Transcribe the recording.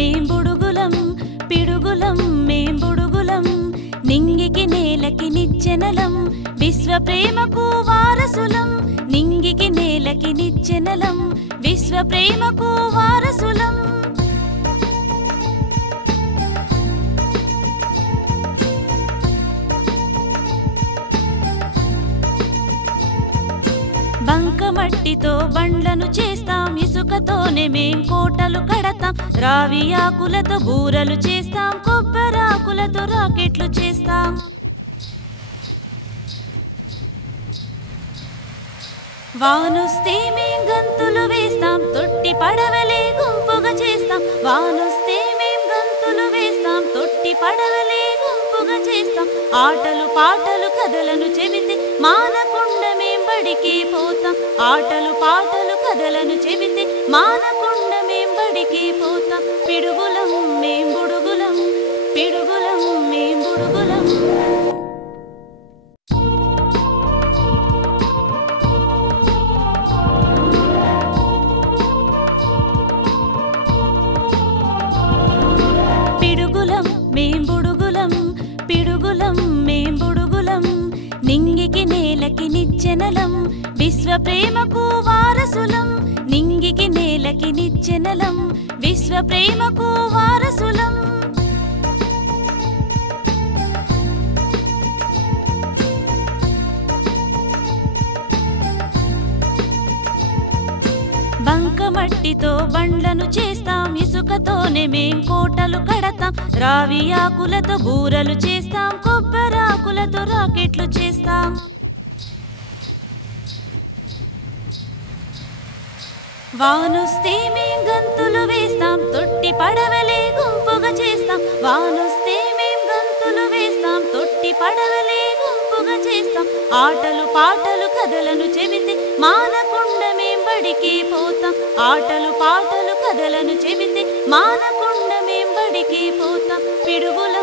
మేం బుడుగులం పిడుగులం మేం బుడుగులం నింగికి నేలకి నిచ్చెనలం విశ్వ ప్రేమకు వారసులం నింగికి నేలకి నిచ్చెనలం విశ్వ ప్రేమకు వారసులం బంకమట్టితో బండ్లను చేస్తాం ఇసుకతోనే మేం కోటలు కడతాం రావి ఆకులతో బూరలు చేస్తాం కొబ్బరాకులతో రాకెట్లు చేస్తాం వానొస్తే మేం గంతులు వేస్తాం తొట్టి పడవలే గుంపుగా చేస్తాం వానొస్తే మేం గంతులు వేస్తాం తొట్టి పడవలే గుంపుగా చేస్తాం ఆటలు పాటలు కథలను చెబితే మానకుండ మేం బడికి పోతాం ఆటలు పాటలు కథలను చెబితే మానకుండ మేం బడికి పోతాం పిడుగులం మేం బుడుగులం పిడుగులం మేం బుడుగులం పిడుగులం మేం బుడుగులం పిడుగులం మేం బుడుగులం నింగికి నేలకి నిచ్చెనలం విశ్వ ప్రేమకు వారసులం నింగికి నేలకి నిచ్చెనలం విశ్వ ప్రేమకు వారసులం బంకమట్టితో బండ్లను చేస్తాం ఇసుకతోనే మేం కోటలు కడతాం రావి ఆకులతో బూరలు చేస్తాం కొబ్బరాకులతో రాకెట్లు చేస్తాం వానొస్తే మేం గంతులు వేస్తాం తొట్టి పడవలే గుంపుగా చేస్తాం వానొస్తే మేం గంతులు వేస్తాం తొట్టి పడవలే గుంపుగా చేస్తాం ఆటలు పాటలు కథలను చెబితే మానకుండ మేం బడికి పోతాం ఆటలు పాటలు కథలను చెబితే మానకుండ మేం బడికి పోతాం పిడుగుల